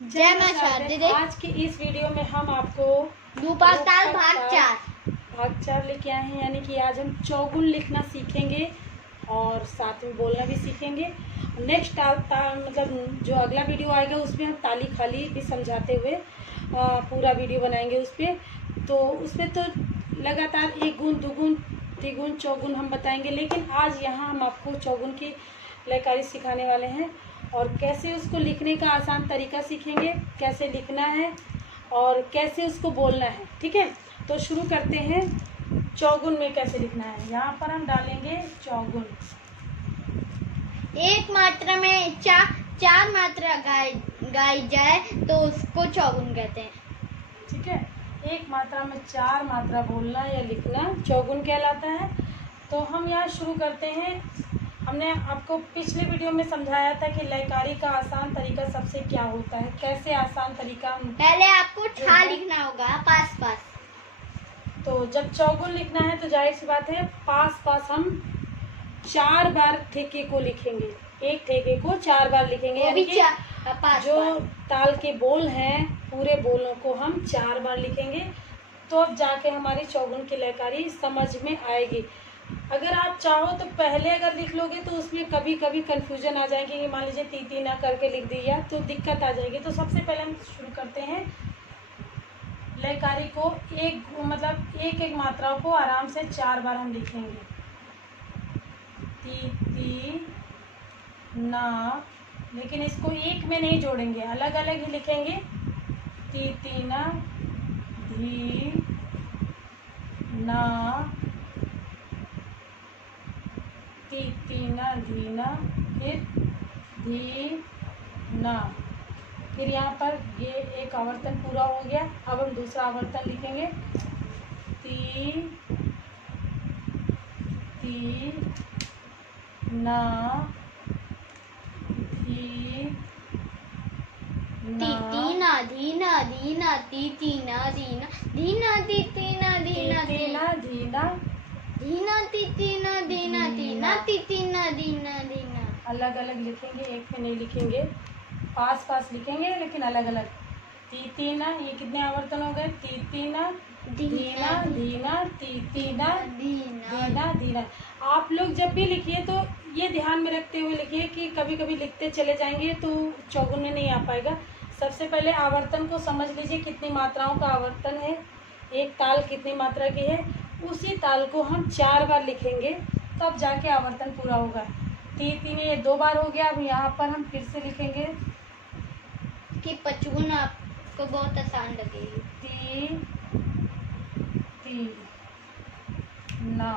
जय मां शारदे। आज के इस वीडियो में हम आपको रूपक ताल भाग 4 लेके आए हैं, यानी कि आज हम चौगुन लिखना सीखेंगे और साथ में बोलना भी सीखेंगे। नेक्स्ट मतलब जो अगला वीडियो आएगा उसमें हम ताली खाली भी समझाते हुए पूरा वीडियो बनाएंगे उस पर। तो उसमें तो लगातार एक गुण, दुगुन, त्रिगुण, चौगुन हम बताएंगे, लेकिन आज यहाँ हम आपको चौगुन की लयकारी सिखाने वाले हैं और कैसे उसको लिखने का आसान तरीका सीखेंगे, कैसे लिखना है और कैसे उसको बोलना है। ठीक है, तो शुरू करते हैं। चौगुन में कैसे लिखना है, यहाँ पर हम डालेंगे चौगुन। एक मात्रा में चार मात्रा गाई जाए तो उसको चौगुन कहते हैं। ठीक है, एक मात्रा में 4 मात्रा बोलना या लिखना चौगुन कहलाता है। तो हम यहाँ शुरू करते हैं। हमने आपको पिछले वीडियो में समझाया था कि लयकारी का आसान तरीका सबसे क्या होता है, कैसे आसान तरीका। पहले आपको ठा लिखना होगा, पास पास। तो जब चौगुन लिखना है तो जाहिर सी बात है पास पास हम 4 बार ठेके को लिखेंगे, एक ठेके को 4 बार लिखेंगे, यानी कि जो ताल के बोल हैं पूरे बोलों को हम 4 बार लिखेंगे। तो अब जाके हमारी चौगुन की लयकारी समझ में आएगी। अगर आप चाहो तो पहले अगर लिख लोगे तो उसमें कभी कभी कंफ्यूजन आ जाएगी कि मान लीजिए ती ना करके लिख दिया तो दिक्कत आ जाएगी। तो सबसे पहले हम शुरू करते हैं लयकारी को एक मात्राओं को आराम से 4 बार हम लिखेंगे। ती ना, लेकिन इसको एक में नहीं जोड़ेंगे, अलग अलग ही लिखेंगे। ती ना, धी ना, ती ना, धी ना, फिर धी ना। फिर यहाँ पर ये एक आवर्तन पूरा हो गया। अब हम दूसरा आवर्तन लिखेंगे। ती ना, धी ना, धी ना, दीना, तीना, दीना, दीना, तीना, दीना, दीना, दीना, दीना, तीना, दीना, दीना, तीना, दीना, दीना। अलग अलग लिखेंगे, एक में नहीं लिखेंगे, पास पास लिखेंगे लेकिन अलग अलग। तीना, ये कितने आवर्तन हो गए? तीना, दीना, दीना, तीना, दीना, दीना। आप लोग जब भी लिखिए तो ये ध्यान में रखते हुए लिखिए कि कभी कभी लिखते चले जाएंगे तो चौगुन में नहीं आ पाएगा। सबसे पहले आवर्तन को समझ लीजिए, कितनी मात्राओं का आवर्तन है, एक ताल कितनी मात्रा की है, उसी ताल को हम 4 बार लिखेंगे तब जाके आवर्तन पूरा होगा। तीन ये 2 बार हो गया। अब यहाँ पर हम फिर से लिखेंगे कि पचगुन आपको बहुत आसान लगेगी। ती ना,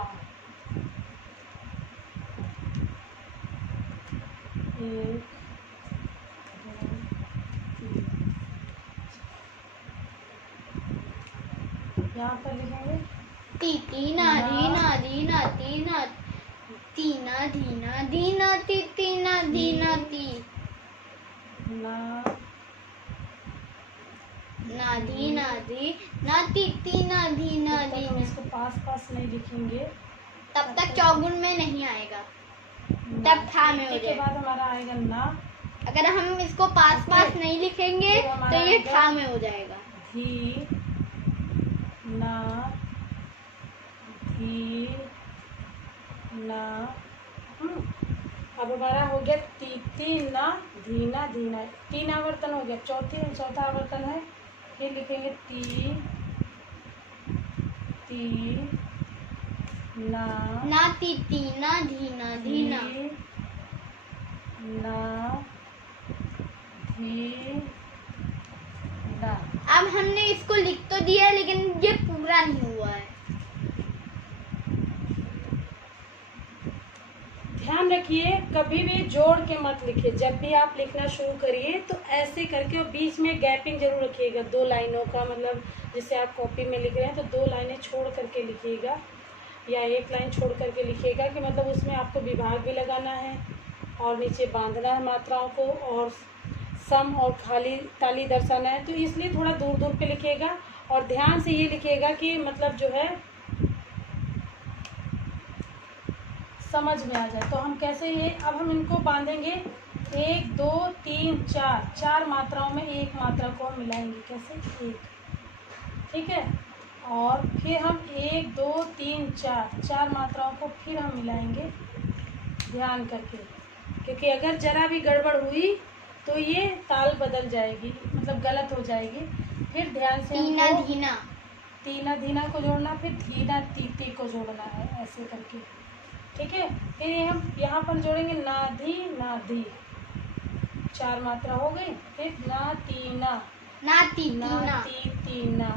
एक, दो, तीन। यहाँ पर लिखेंगे तीना, दीना, दीना, तीना, तीना, दीना, दीना, तीना, दीना, ती ना, ना, दीना, दी ना, तीना, दीना, हम दीना। इसको पास पास नहीं लिखेंगे, तब तक चौगुन में नहीं आएगा, तब ठा में हो के जाएगा। बाद हमारा आएगा ना। अगर हम इसको पास पास नहीं लिखेंगे तो ये ठा में हो जाएगा। धी ना, धी ना। अब हमारा हो गया ती ना, धीना, धीना। 3 आवर्तन हो गया। चौथा आवर्तन है, फिर लिखेंगे ती ना, ना, तीना, धीना, धीना। ना, धी ना। अब हमने इसको लिख तो दिया लेकिन ये पूरा नहीं हुआ है। ध्यान रखिए, कभी भी जोड़ के मत लिखिए। जब भी आप लिखना शुरू करिए तो ऐसे करके, और बीच में गैपिंग जरूर रखिएगा 2 लाइनों का। मतलब जैसे आप कॉपी में लिख रहे हैं तो 2 लाइनें छोड़ करके लिखिएगा या 1 लाइन छोड़ करके लिखिएगा, कि मतलब उसमें आपको विभाग भी लगाना है और नीचे बांधना है मात्राओं को और सम और खाली ताली दर्शाना है। तो इसलिए थोड़ा दूर दूर पे लिखिएगा और ध्यान से ये लिखिएगा कि मतलब जो है समझ में आ जाए। तो हम कैसे ये अब हम इनको बांधेंगे 1 2 3 4 4 मात्राओं में एक मात्रा को हम मिलाएंगे। कैसे? एक, ठीक है। और फिर हम 1 2 3 4 4 मात्राओं को फिर हम मिलाएंगे ध्यान करके, क्योंकि अगर जरा भी गड़बड़ हुई तो ये ताल बदल जाएगी, मतलब गलत हो जाएगी। फिर ध्यान से तीना धीना, तीना धीना को जोड़ना, फिर धीना तीती को जोड़ना है, ऐसे करके, ठीक है। फिर ये हम यहाँ पर जोड़ेंगे नाधी नाधी, 4 मात्रा हो गई। फिर ना तीना नाती ना तीना, ती तीना,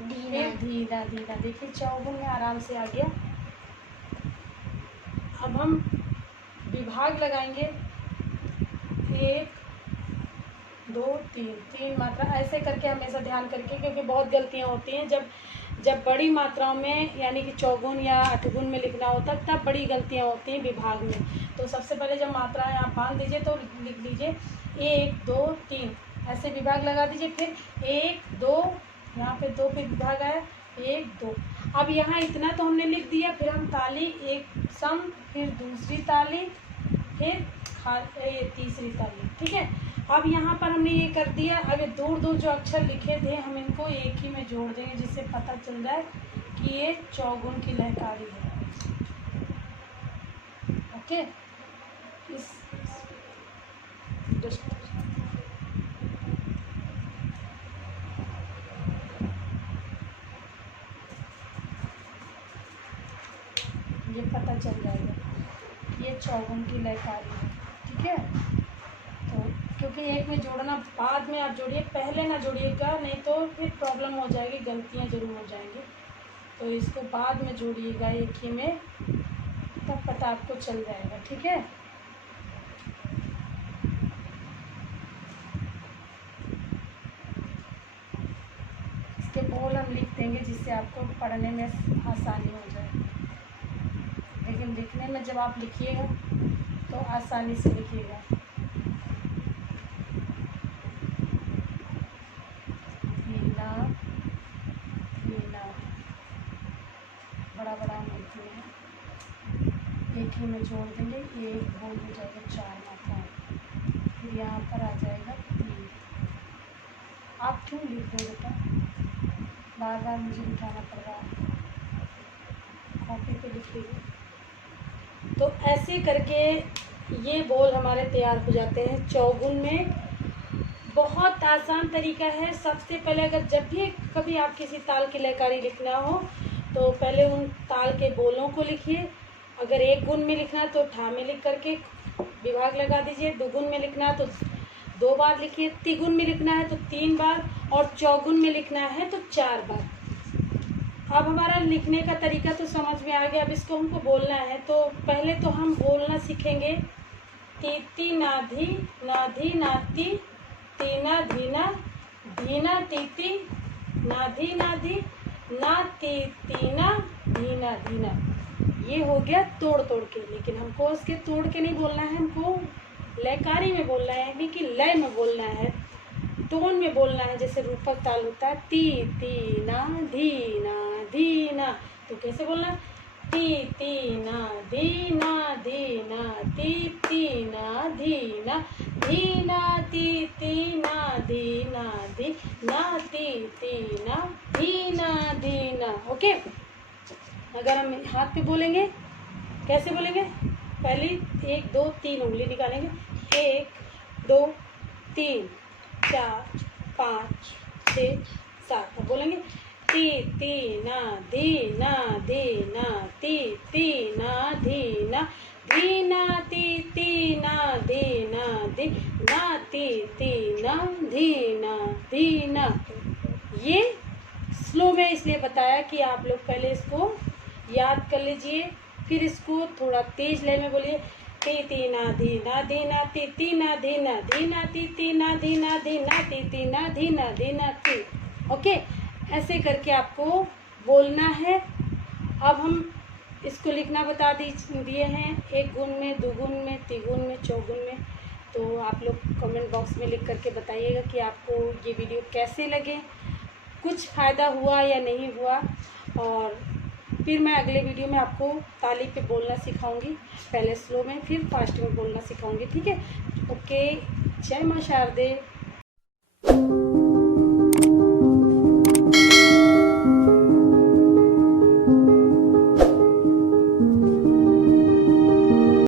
धीना, फिर धीना धीना। देखिए चौगुन में आराम से आ गया। अब हम विभाग लगाएंगे, 1 2 3 3 मात्रा, ऐसे करके हमेशा ध्यान करके, क्योंकि बहुत गलतियाँ होती हैं जब बड़ी मात्राओं में यानी कि चौगुन या अठगुन में लिखना होता है, तब बड़ी गलतियाँ होती हैं विभाग में। तो सबसे पहले जब मात्राएं आप बांध दीजिए तो लिख लीजिए 1 2 3, ऐसे विभाग लगा दीजिए। फिर 1 2, यहाँ पे 2 पे विभाग आया, 1 2। अब यहाँ इतना तो हमने लिख दिया, फिर हम ताली एक सम, फिर दूसरी ताली, फिर ये तीसरी ताली, ठीक है। अब यहाँ पर हमने ये कर दिया। अब ये दूर दूर जो अक्षर लिखे थे हम इनको एक ही में जोड़ देंगे, जिससे पता चल जाए कि ये चौगुन की लहकारी है। ओके, इस ये पता चल जाएगा ये चौगुन की लहकारी है, ठीक है। तो क्योंकि एक में जोड़ना बाद में आप जोड़िए, पहले ना जोड़िएगा, नहीं तो फिर प्रॉब्लम हो जाएगी, गलतियां जरूर हो जाएंगी। तो इसको बाद में जोड़िएगा एक ही में, तब पता आपको चल जाएगा, ठीक है। इसके बोल हम लिख देंगे, जिससे आपको पढ़ने में आसानी हो जाए। लेकिन लिखने में जब आप लिखिएगा तो आसानी से लिखिएगा। धीना धीना, बड़ा बड़ा लिखते हैं, एक ही में जोड़ देंगे, एक बोल हो जाएगा 4 मात्रा। फिर यहाँ पर आ जाएगा 3। आप क्यों लिख रहे बेटा? बार बार मुझे लिखाना पड़ रहा है, कॉपी पे लिखिएगा। तो ऐसे करके ये बोल हमारे तैयार हो जाते हैं चौगुन में। बहुत आसान तरीका है। सबसे पहले अगर जब भी कभी आप किसी ताल की लहकारी लिखना हो तो पहले उन ताल के बोलों को लिखिए। अगर एक गुण में लिखना है तो ठा में लिख करके विभाग लगा दीजिए। दुगुन में लिखना है तो 2 बार लिखिए। तिगुन में लिखना है तो 3 बार, और चौगुन में लिखना है तो 4 बार। अब हमारा लिखने का तरीका तो समझ में आ गया। अब इसको हमको बोलना है, तो पहले तो हम बोलना सीखेंगे तीती नाधी नाधी नाती, तीना धीना धीना तीती, नाधी नाधी ना तीना धीना धीना। ये हो गया तोड़ तोड़ के, लेकिन हमको उसके तोड़ के नहीं बोलना है, हमको लयकारी में बोलना है, यानी कि लय में बोलना है, टोन में बोलना है। जैसे रूपक ताल होता है ती तीना धीना धीना, तो कैसे बोलना? ती तीना धीना धीना ती तीना धीना धीना ती तीना धीना धीना ती तीना धीना धीना। ओके, अगर हम हाथ पे बोलेंगे कैसे बोलेंगे? पहली 1 2 3 उंगली निकालेंगे, 1 2 3 4 5 6 7। बोलेंगे ती तीना धीना धीना ती तीना धीना धीना ती तीना धीना धीना ती तीना धीना धीना। ये स्लो में इसलिए बताया कि आप लोग पहले इसको याद कर लीजिए, फिर इसको थोड़ा तेज लय में बोलिए। ती तीना धीना धीना ती तीना धीना धीना ती तीना धीना धीना ती तीना धीना धीना ती। ओके, ऐसे करके आपको बोलना है। अब हम इसको लिखना बता दिए हैं, एक गुण में, दुगुन में, तिगुन में, चौगुन में। तो आप लोग कमेंट बॉक्स में लिख करके बताइएगा कि आपको ये वीडियो कैसे लगे, कुछ फ़ायदा हुआ या नहीं हुआ। और फिर मैं अगले वीडियो में आपको ताली पे बोलना सिखाऊंगी, पहले स्लो में फिर फास्ट में बोलना सिखाऊंगी, ठीक है। ओके, जय मां शारदे।